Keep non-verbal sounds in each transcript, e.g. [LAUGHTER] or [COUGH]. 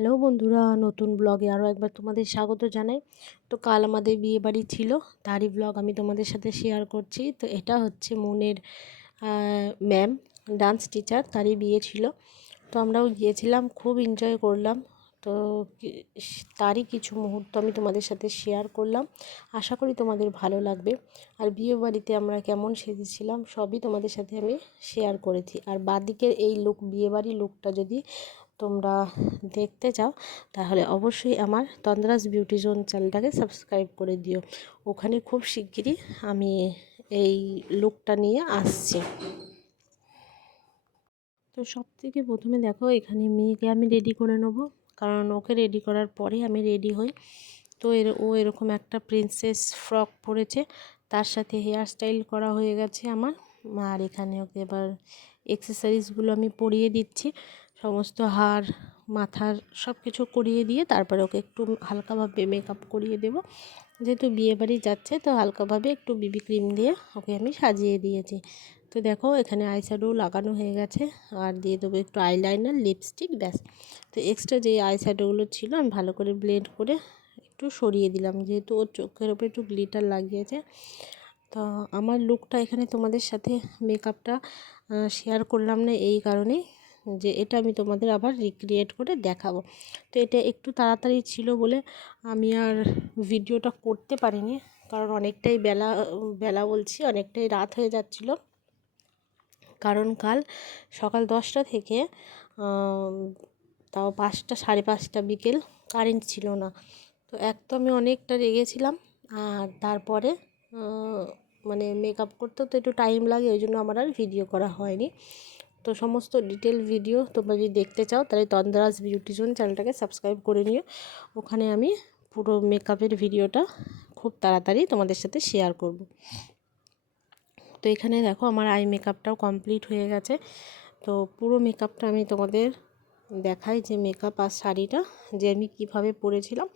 Hello বন্ধুরা, নতুন ব্লগে আরও একবার তোমাদের স্বাগত জানাই। তো কাল আমাদের বিয়ে বাড়ি ছিল, তারই ব্লগ আমি তোমাদের সাথে শেয়ার করছি। তো এটা হচ্ছে মনের ম্যাম ডান্স টিচার তারই বিয়ে ছিল। তো আমরাও গিয়েছিলাম, খুব এনজয় করলাম। তো তারই কিছু মুহূর্ত আমি তোমাদের সাথে শেয়ার করলাম। আশা করি তোমাদের ভালো লাগবে। আর বিয়ে বাড়িতে আমরা কেমন সেজেছিলাম, সবই তোমাদের সাথে আমি শেয়ার করেছি। আর বাদিকের এই লুক বিয়েবাড়ি লুকটা যদি তোমরা দেখতে চাও, তাহলে অবশ্যই আমার তন্দ্রাস বিউটি জোন চ্যানেলটাকে সাবস্ক্রাইব করে দিও। ওখানে খুব শিগগিরই আমি এই লুকটা নিয়ে আসছি। তো সব থেকে প্রথমে দেখো, এখানে মেয়েকে আমি রেডি করে নেব, কারণ ওকে রেডি করার পরে আমি রেডি হই। তো এর, ও এরকম একটা প্রিন্সেস ফ্রক পরেছে, তার সাথে হেয়ার স্টাইল করা হয়ে গেছে আমার। আর এখানে ওকে এবার এক্সারসাইজগুলো আমি পরিয়ে দিচ্ছি। সমস্ত হার মাথার সব কিছু করিয়ে দিয়ে তারপরে ওকে একটু হালকাভাবে মেকআপ করিয়ে দেব। যেহেতু বিয়েবাড়ি যাচ্ছে, তো হালকাভাবে একটু বিবি ক্রিম দিয়ে ওকে আমি সাজিয়ে দিয়েছি। তো দেখো, এখানে আইশ্যাডো লাগানো হয়ে গেছে আর দিয়ে দেবো একটু আইলাইনার লিপস্টিক ব্যাস। তো এক্সট্রা যে আইশ্যাডোগুলো ছিল, আমি ভালো করে ব্লেন্ড করে একটু সরিয়ে দিলাম। যেহেতু ওর চোখের ওপর একটু গ্লিটার লাগিয়েছে, তো আমার লুকটা এখানে তোমাদের সাথে মেকআপটা শেয়ার করলাম না এই কারণেই। যে এটা আমি তোমাদের আবার রিক্রিয়েট করে দেখাবো। তো এটা একটু তাড়াতাড়ি ছিল বলে আমি আর ভিডিওটা করতে পারিনি। কারণ অনেকটাই বেলা বেলা বলছি, অনেকটাই রাত হয়ে যাচ্ছিল। কারণ কাল সকাল দশটা থেকে তাও পাঁচটা, সাড়ে পাঁচটা বিকেল কারেন্ট ছিল না। তো এক তো আমি অনেকটা রেগেছিলাম আর তারপরে মানে মেকআপ করতেও তো একটু টাইম লাগে, ওই জন্য আমার আর ভিডিও করা হয়নি। তো সমস্ত ডিটেল ভিডিও তোমরা যদি দেখতে চাও, তাহলে তন্দ্রাস বিউটিজোন চ্যানেলটাকে সাবস্ক্রাইব করে নিও। ওখানে আমি পুরো মেকআপের ভিডিওটা খুব তাড়াতাড়ি তোমাদের সাথে শেয়ার করব। তো এখানে দেখো আমার আই মেকআপটাও কমপ্লিট হয়ে গেছে। তো পুরো মেকআপটা আমি তোমাদের দেখাই যে মেকআপ আর শাড়িটা, যে আমি কীভাবে পরেছিলাম।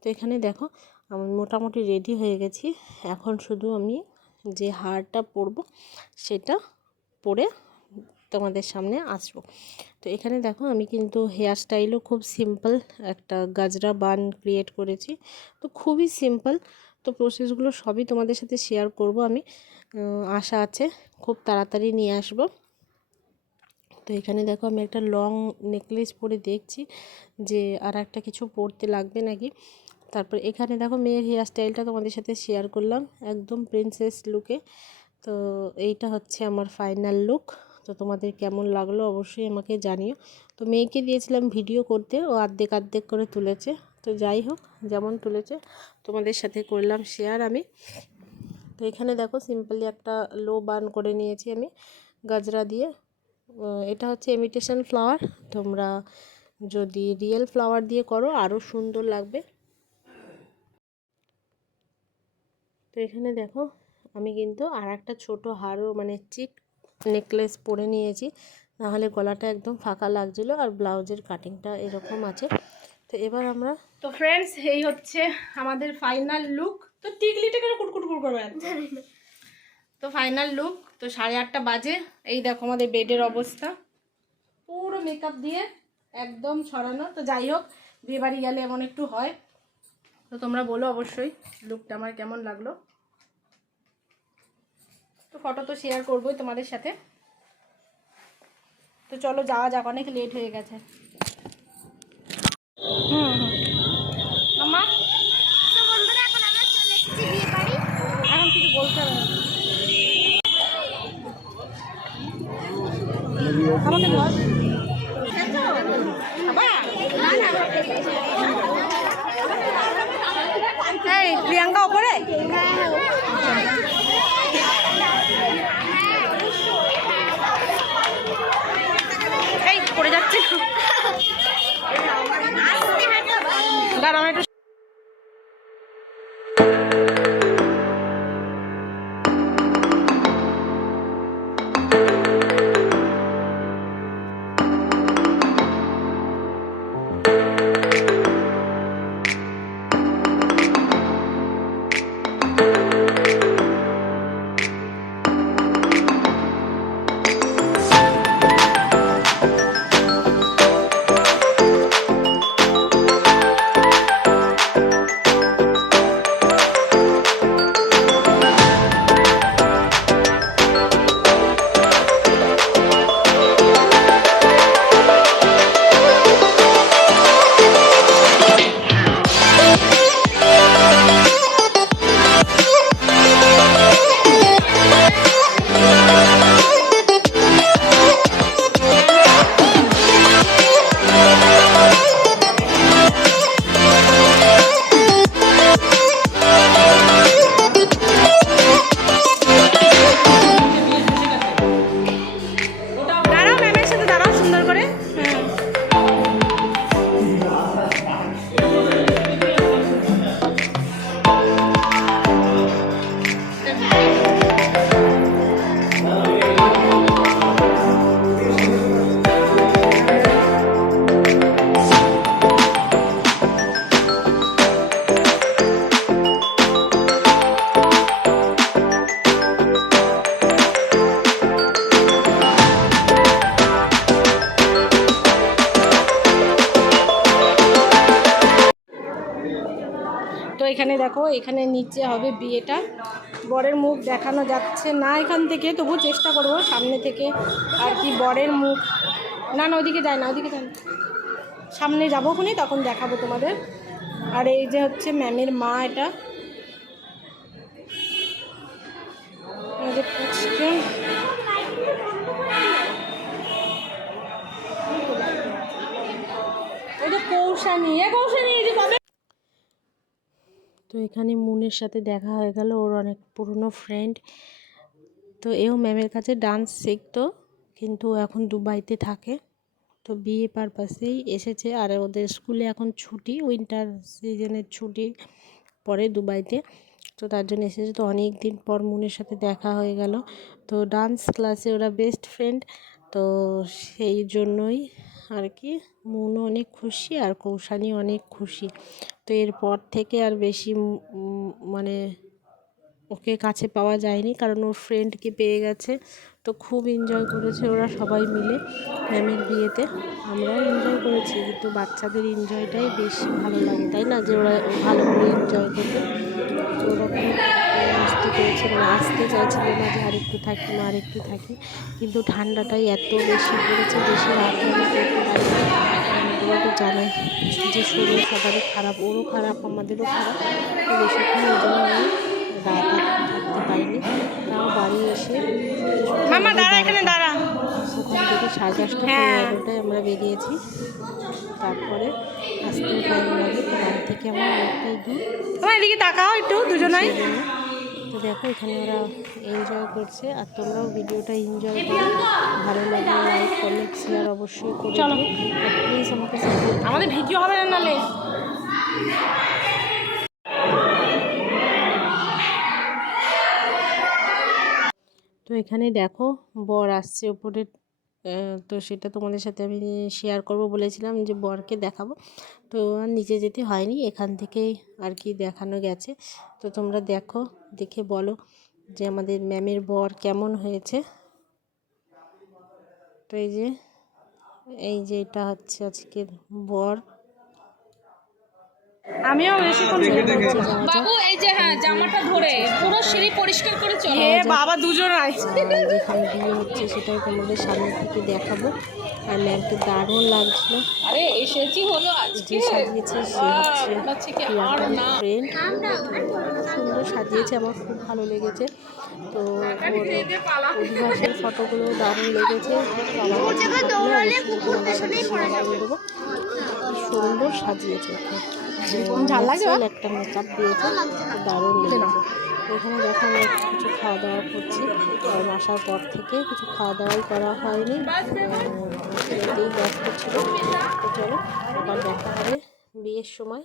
তো এখানে দেখো, আমি মোটামুটি রেডি হয়ে গেছি। এখন শুধু আমি যে হারটা পরবো, সেটা পরে তোমাদের সামনে আসব। তো এখানে দেখো আমি কিন্তু হেয়ার স্টাইলও খুব সিম্পল একটা গাজরা বান ক্রিয়েট করেছি। তো খুবই সিম্পল তো প্রসেসগুলো সবই তোমাদের সাথে শেয়ার করব আমি। আশা আছে খুব তাড়াতাড়ি নিয়ে আসব। তো এখানে দেখো আমি একটা লং নেকলেস পরে দেখছি যে আর একটা কিছু পরতে লাগবে নাকি। তারপর এখানে দেখো মেয়ের হেয়ার স্টাইলটা তোমাদের সাথে শেয়ার করলাম, একদম প্রিন্সেস লুকে তো এইটা হচ্ছে আমার ফাইনাল লুক তো তোমাদের কেমন লাগল অবশ্যই আমাকে জানিও। তো মেয়েকে দিয়েছিলাম ভিডিও করতে, ও আর্ধেক আর্ধেক করে তুলেছে। তো যাই হোক, যেমন তুলেছে, তোমাদের সাথে করলাম শেয়ার আমি। তো এখানে দেখো সিম্পলি একটা লো বান করে নিয়েছি আমি গাজরা দিয়ে। এটা হচ্ছে ইমিটেশন ফ্লাওয়ার তোমরা যদি রিয়েল ফ্লাওয়ার দিয়ে করো আরও সুন্দর লাগবে। তো এখানে দেখো, আমি কিন্তু আর একটা ছোটো হারও মানে চিক নেকলেস পরে নিয়েছি। নাহলে গলাটা একদম ফাঁকা লাগছিল আর ব্লাউজের কাটিংটা এরকম আছে। তো এবার আমরা তো ফ্রেন্ডস এই হচ্ছে আমাদের ফাইনাল লুক তো টিকলিটা কেন কুটকুট করে তো ফাইনাল লুক তো সাড়ে আটটা বাজে। এই দেখো আমাদের বেডের অবস্থা। পুরো মেকআপ দিয়ে একদম ছড়ানো। তো যাই হোক বিয়ে বাড়ি গেলে এমন একটু হয়। তো তোমরা বলো অবশ্যই লুকটা আমার কেমন লাগল। তো ফটো তো শেয়ার করবোই তোমাদের সাথে। তো চলো যাওয়া যাক অনেক লেট হয়ে গেছে। হুম হুম। এখন কিছু বলতে হবে না। আমাকে ধর প্রিয়াঙ্কা দেখো, এখানে নিচে হবে বিয়েটা। বরের মুখ দেখানো যাচ্ছে না এখান থেকে, তবু চেষ্টা করব সামনে থেকে আর কি বরের মুখ। না না ওদিকে যায় না ওদিকে যায় না। সামনে যাব খুনি তখন দেখাবো তোমাদের। আর এই যে হচ্ছে ম্যামের মা এটা। কৌশানি। কৌশানি কবে তো এখানে মুনের সাথে দেখা হয়ে গেল, ওর অনেক পুরনো ফ্রেন্ড তো এও ম্যামের কাছে ডান্স শিখতো, কিন্তু এখন দুবাইতে থাকে। তো বিয়ে পারপাসেই এসেছে, আর ওদের স্কুলে এখন ছুটি উইন্টার সিজনের ছুটি পরে দুবাইতে। তো তার জন্য এসেছে, তো অনেক দিন পর মুনের সাথে দেখা হয়ে গেল। তো ডান্স ক্লাসে ওরা বেস্ট ফ্রেন্ড তো সেই জন্যই আর কি মুনও অনেক খুশি আর কৌশানি অনেক খুশি। তো এরপর থেকে আর বেশি মানে ওকে কাছে পাওয়া যায়নি কারণ ওর ফ্রেন্ডকে পেয়ে গেছে। তো খুব এনজয় করেছে ওরা সবাই মিলে ম্যামের বিয়েতে। আমরাও এনজয় করেছি কিন্তু বাচ্চাদের এনজয়টাই বেশি ভালো লাগে, তাই না? যে ওরা ভালো করে এনজয় করবে। তো ওরা করেছে মানে আসতে চাইছিল না যে আরেকটু থাকি না আরেকটু থাকি। কিন্তু ঠান্ডাটাই এত বেশি পড়েছে বেশি রাত আমি করতে পারিনি তোমাকে জানাই যে শরীর সবারই খারাপ ওরও খারাপ আমাদেরও খারাপ। তো বেশিক্ষণ ওই জন্য আমি রাত আর থাকতে পারিনি। তাও বাড়ি এসে মামা দাঁড়া এখানে দাঁড়া। ওখান থেকে সাড়ে দশটা হ্যাঁ। এগারোটায় আমরা বেরিয়েছি। তারপরে আসতে টাইম লাগে বাড়ি থেকে আমার অনেকটাই দূর। তোমার এদিকে তাকাও একটু দুজনাই। তো দেখো এখানে ওরা এনজয় করছে আর তোমরাও ভিডিওটা এনজয় করো। ভালো লাগলে লাইক কমেন্ট শেয়ার অবশ্যই করো চলো। প্লিজ আমাকে আমাদের ভিডিও হবে না নালে? তো এখানে দেখো বর আসছে ওপরে আহ, তো সেটা তোমাদের সাথে আমি শেয়ার করব বলেছিলাম যে বরকে দেখাবো। তো আর নিচে যেতে হয়নি, এখান থেকেই আর কি দেখানো গেছে। তো তোমরা দেখো, দেখে বলো যে আমাদের ম্যামের বর কেমন হয়েছে। তো এই যে এই যে এটা হচ্ছে আজকের বর। আমিও বেশিক্ষণ। বাবু এই যে হ্যাঁ জামাটা ধরে পুরো সিঁড়ি পরিষ্কার করে চলো। এ বাবা দুজন যেখানে বিয়ে হচ্ছে সেটাও তোমাদের সামনে থেকে দেখাবো। আর ম্যামকে দারুণ লাগছিল। আরে এসেছি হলো আজকে। সাজিয়েছে সে না। ফ্রেন্ড সুন্দর সাজিয়েছে আমার খুব ভালো লেগেছে। তো ওর অধিবাসের ফটোগুলো দারুণ লেগেছে। আমার কাছে থাকলে অবশ্যই তোমাদের সাথে শেয়ার করে দেবো সুন্দর সাজিয়েছে। একটা মেকআপ দিয়েছে দারুণ এখানে দেখো আমরা কিছু খাওয়া দাওয়া করছি। কারণ আসার পর থেকে কিছু খাওয়া দাওয়াই করা হয়নি। এতেই ব্যস্ত ছিল। চলো আবার দেখা হবে বিয়ের সময়।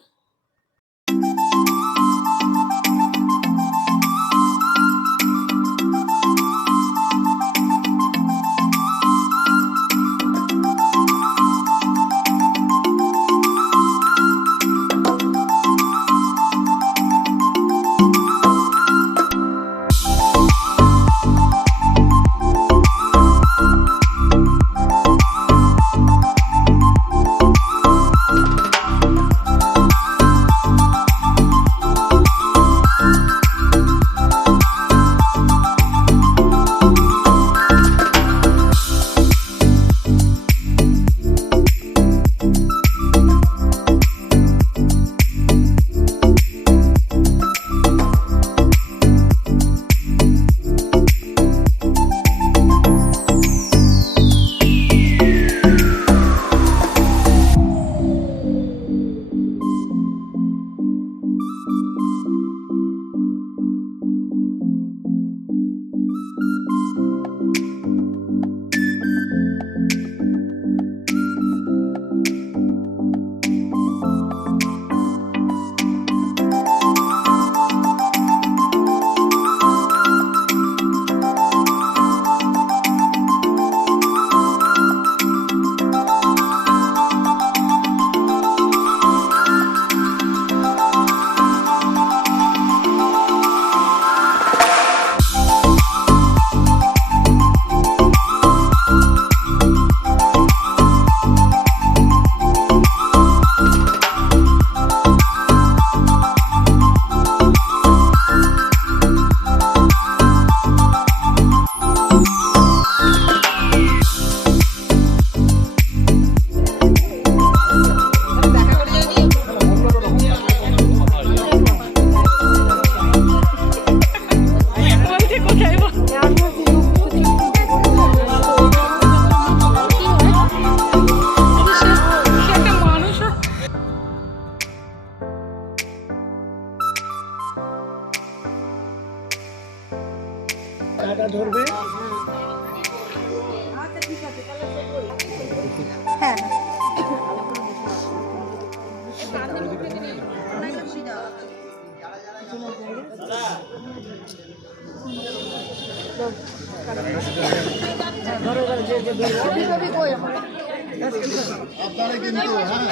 আপনারা কিন্তু হ্যাঁ।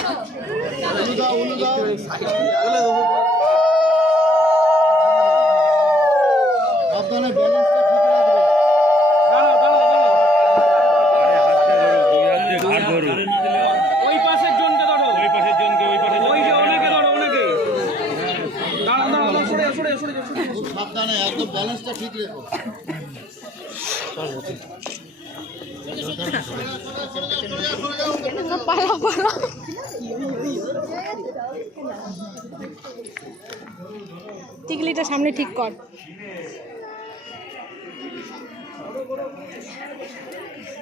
উলু দাও উলু দাও আপনারা ঠিক রাখবেন ওই পাশের জনকে ধরো ওই পাশের জনকে ওই পাশের ওই যে অনেকে ধরো অনেকে দাঁড়ান দাঁড়ান সরে যাও, সরে যাও, সরে যাও, সরে যাও। খুব সাবধানে একদম ব্যালেন্সটা ঠিক রেখো। টিকলিটা সামনে ঠিক কর।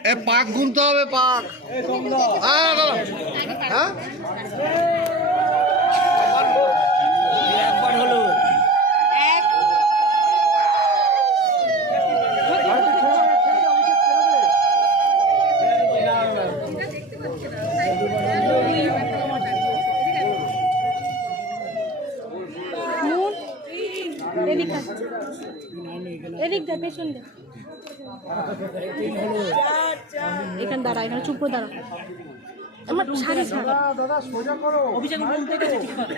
এ পাক গুনতে হবে পাক। হ্যাঁ হ্যাঁ? একবার হলো। এখানে দাঁড়া এখানে চুপ করে দাঁড়া। আমার সাড়ে সাড়ে অভিযান বলতে গেছে ঠিক কথা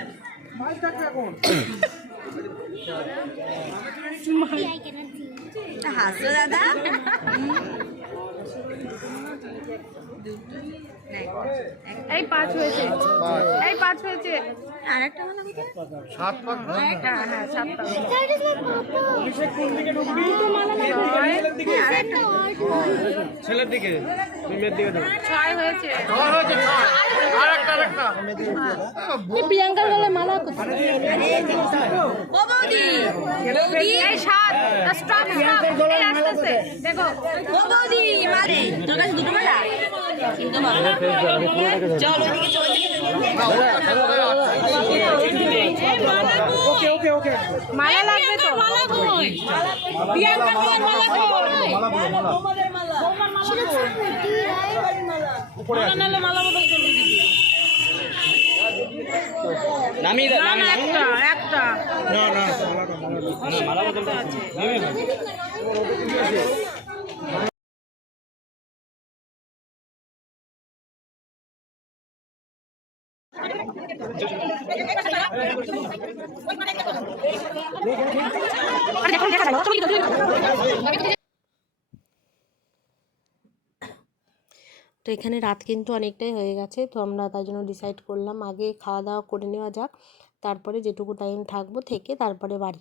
[LAUGHS] এই পাঁচ হয়েছে। এই পাঁচ হয়েছে। সাত পাক হ্যাঁ হ্যাঁ ছেলের দিকে মেয়ের দিকে ছয় হয়েছে। ছয় হয়েছে ছয়। আরেকটা আরেকটা। এই প্রিয়াঙ্কার গলায় মালা কোথায় এই সাত স্টপ স্টপ এই আস্তে আস্তে দেখো ওকে ওকে ওকে। মালা লাগবে তো? কই না না একটা একটা। না না মালা বদল নেবে তো এখানে রাত কিন্তু অনেকটাই হয়ে গেছে, তো আমরা তাই জন্য ডিসাইড করলাম আগে খাওয়া দাওয়া করে নেওয়া যাক, তারপরে যেটুকু টাইম থাকব থেকে তারপরে বাড়ি।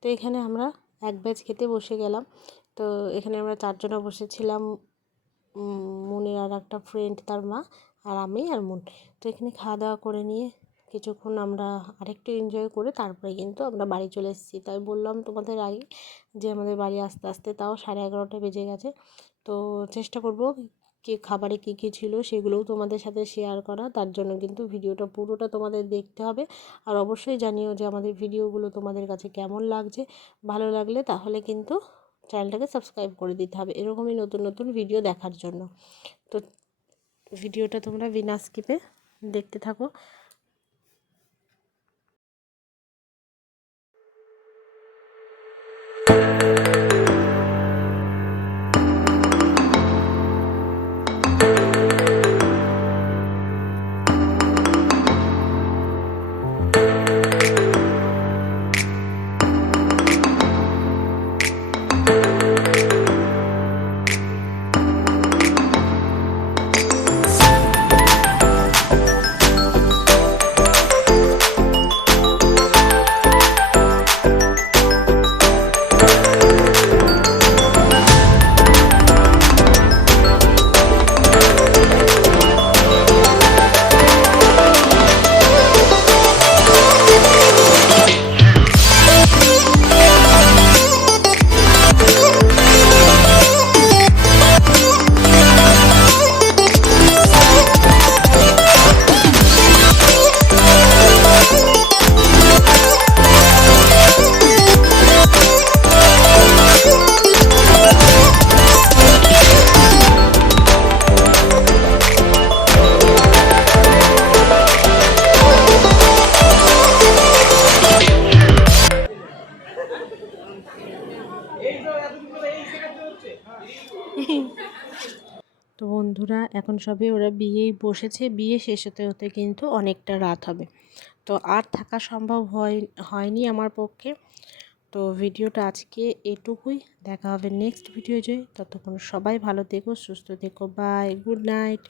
তো এখানে আমরা এক ব্যাচ খেতে বসে গেলাম, তো এখানে আমরা চারজনে বসেছিলাম মনের আর একটা ফ্রেন্ড তার মা। আর আমি আর মন। তো এখানে খাওয়া দাওয়া করে নিয়ে কিছুক্ষণ আমরা আরেকটু এনজয় করে তারপরে কিন্তু আমরা বাড়ি চলে এসেছি। তাই বললাম তোমাদের আগে যে আমাদের বাড়ি আস্তে আস্তে তাও সাড়ে এগারোটা বেজে গেছে। তো চেষ্টা করব কি খাবারে কী কী ছিল সেগুলোও তোমাদের সাথে শেয়ার করা। তার জন্য কিন্তু ভিডিওটা পুরোটা তোমাদের দেখতে হবে। আর অবশ্যই জানিও যে আমাদের ভিডিওগুলো তোমাদের কাছে কেমন লাগছে। ভালো লাগলে তাহলে কিন্তু চ্যানেলটাকে সাবস্ক্রাইব করে দিতে হবে। এরকমই নতুন নতুন ভিডিও দেখার জন্য। তো ভিডিওটা তোমরা বিনা স্কিপে দেখতে থাকো। এখন সবে ওরা বিয়েই বসেছে, বিয়ে শেষ হতে হতে কিন্তু অনেকটা রাত হবে। তো আর থাকা সম্ভব হয়, হয়নি আমার পক্ষে। তো ভিডিওটা আজকে এটুকুই। দেখা হবে নেক্সট ভিডিও যে। ততক্ষণ সবাই ভালো থেকো, সুস্থ থেকো বাই গুড নাইট